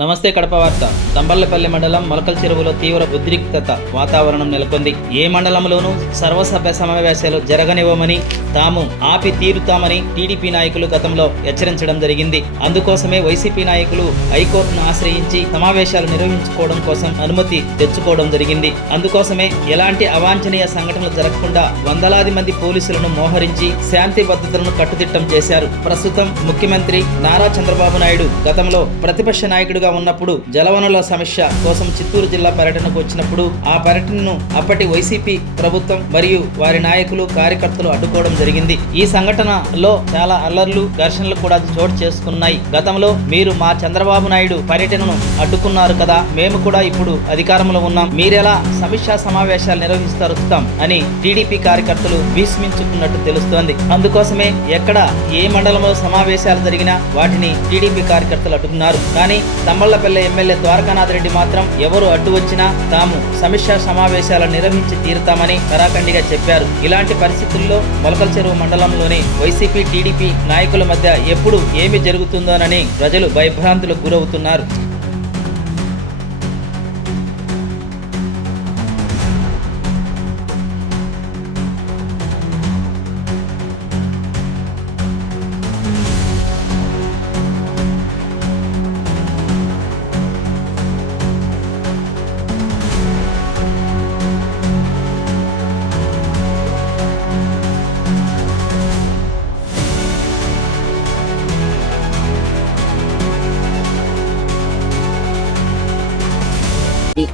నమస్తే కడప వార్త. తంబళ్ళపల్లి మండలం మొలకల చెరువులో తీవ్ర ఉద్రిక్తత వాతావరణం నెలకొంది. ఏ మండలంలోనూ సర్వసభ్య సమావేశాలు జరగనివ్వమని తాము ఆపి తీరుతామని టీడీపీ నాయకులు గతంలో హెచ్చరించడం జరిగింది. అందుకోసమే వైసీపీ నాయకులు హైకోర్టును ఆశ్రయించి సమావేశాలు నిర్వహించుకోవడం కోసం అనుమతి తెచ్చుకోవడం జరిగింది. అందుకోసమే ఎలాంటి అవాంఛనీయ సంఘటనలు జరగకుండా వందలాది మంది పోలీసులను మోహరించి శాంతి భద్రతలను కట్టుదిట్టం చేశారు. ప్రస్తుతం ముఖ్యమంత్రి నారా చంద్రబాబు నాయుడు గతంలో ప్రతిపక్ష నాయకుడిగా ఉన్నప్పుడు జలవనరుల సమస్య కోసం చిత్తూరు జిల్లా పర్యటనకు వచ్చినప్పుడు ఆ పర్యటనను అప్పటి వైసీపీ ప్రభుత్వం మరియు వారి నాయకులు కార్యకర్తలు అడ్డుకోవడం జరిగింది. ఈ సంఘటనలో చాలా అల్లర్లు ఘర్షణలు కూడా చోటు చేసుకున్నాయి. గతంలో మీరు మా చంద్రబాబు నాయుడు పర్యటనను అడ్డుకున్నారు కదా మేము కూడా ఇప్పుడు అధికారంలో ఉన్నాం. మీరెలా సమీక్షా సమావేశాలు నిర్వహిస్తారు చూస్తాం అని టీడీపీ కార్యకర్తలు భీష్మించుకున్నట్టు తెలుస్తోంది. అందుకోసమే ఎక్కడ ఏ మండలంలో సమావేశాలు జరిగినా వాటిని టీడీపీ కార్యకర్తలు అడ్డుకున్నారు. కానీ తమ్మళ్ళపల్లె ఎమ్మెల్యే ద్వారకానాథ్ రెడ్డి మాత్రం ఎవరు అడ్డు వచ్చినా తాము సమీక్షా సమావేశాలు నిర్వహించి తీరుతామని కరాఖండిగా చెప్పారు. ఇలాంటి పరిస్థితుల్లో మొలకల చెరువు మండలంలోని వైసీపీ టీడీపీ నాయకుల మధ్య ఎప్పుడు ఏమి జరుగుతుందోనని ప్రజలు భయభ్రాంతులకు గురవుతున్నారు.